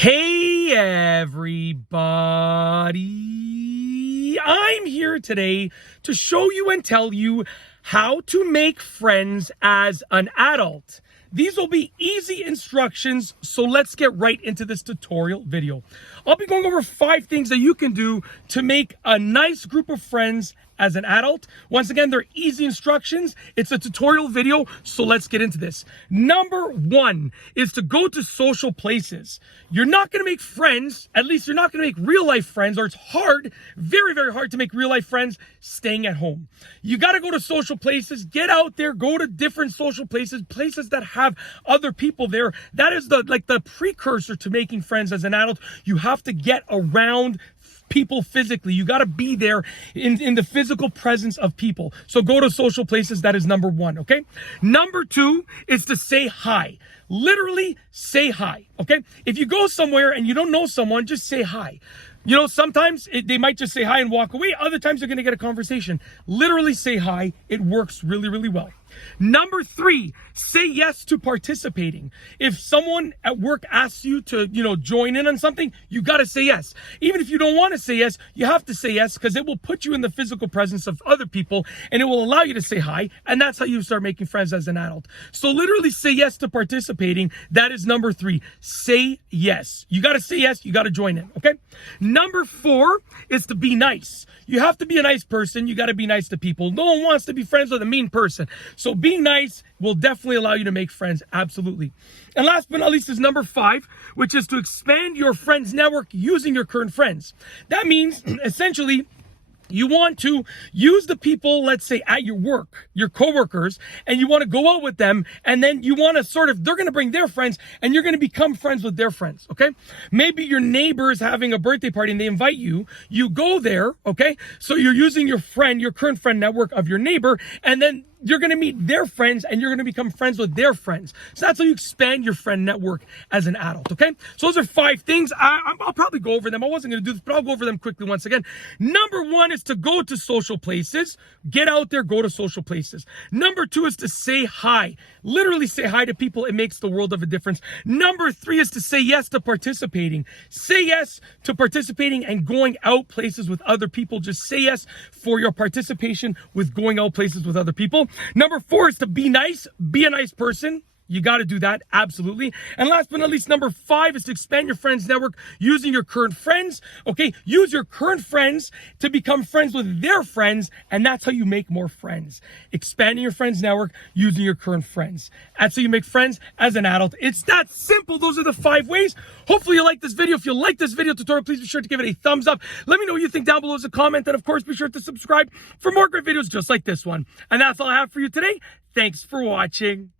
Hey everybody, I'm here today to show you and tell you how to make friends as an adult. These will be easy instructions, so let's get right into this tutorial video. I'll be going over 5 things that you can do to make a nice group of friends as an adult. Once again, they're easy instructions. It's a tutorial video, so let's get into this. Number 1 is to go to social places. You're not going to make friends, at least you're not going to make real life friends, or it's hard, very, very hard to make real life friends staying at home. You got to go to social places, get out there, go to different social places, places that have other people there. That is the precursor to making friends as an adult. You have to get around people physically. You got to be there in the physical presence of people. So go to social places. That is number 1, okay? Number 2 is to say hi. Literally say hi, okay? If you go somewhere and you don't know someone, just say hi. You know, sometimes they might just say hi and walk away. Other times you're going to get a conversation. Literally say hi. It works really, really well. Number 3, say yes to participating. If someone at work asks you to, join in on something, you got to say yes. Even if you don't want to say yes, you have to say yes because it will put you in the physical presence of other people and it will allow you to say hi. And that's how you start making friends as an adult. So literally say yes to participating. That is number 3. Say yes. You got to say yes. You got to join in. Okay. Number 4 is to be nice. You have to be a nice person. You got to be nice to people. No one wants to be friends with a mean person. So being nice will definitely allow you to make friends. Absolutely. And last but not least is number 5, which is to expand your friends network using your current friends. That means essentially you want to use the people, let's say, at your work, your coworkers, and you want to go out with them, and then you want to they're going to bring their friends, and you're going to become friends with their friends, okay? Maybe your neighbor is having a birthday party, and they invite you. You go there, okay? So you're using your current friend network of your neighbor, and then you're going to meet their friends and you're going to become friends with their friends. So that's how you expand your friend network as an adult, okay? So those are 5 things. I'll probably go over them. I wasn't going to do this, but I'll go over them quickly once again. Number 1 is to go to social places. Get out there, go to social places. Number 2 is to say hi. Literally say hi to people. It makes the world of a difference. Number 3 is to say yes to participating. Say yes to participating and going out places with other people. Just say yes for your participation with going out places with other people. Number 4 is to be nice. Be a nice person. You got to do that. Absolutely. And last but not least, number 5 is to expand your friends network using your current friends. Okay. Use your current friends to become friends with their friends. And that's how you make more friends. Expanding your friends network using your current friends. That's how you make friends as an adult. It's that simple. Those are the 5 ways. Hopefully you like this video. If you like this video tutorial, please be sure to give it a thumbs up. Let me know what you think down below as a comment. And of course, be sure to subscribe for more great videos just like this one. And that's all I have for you today. Thanks for watching.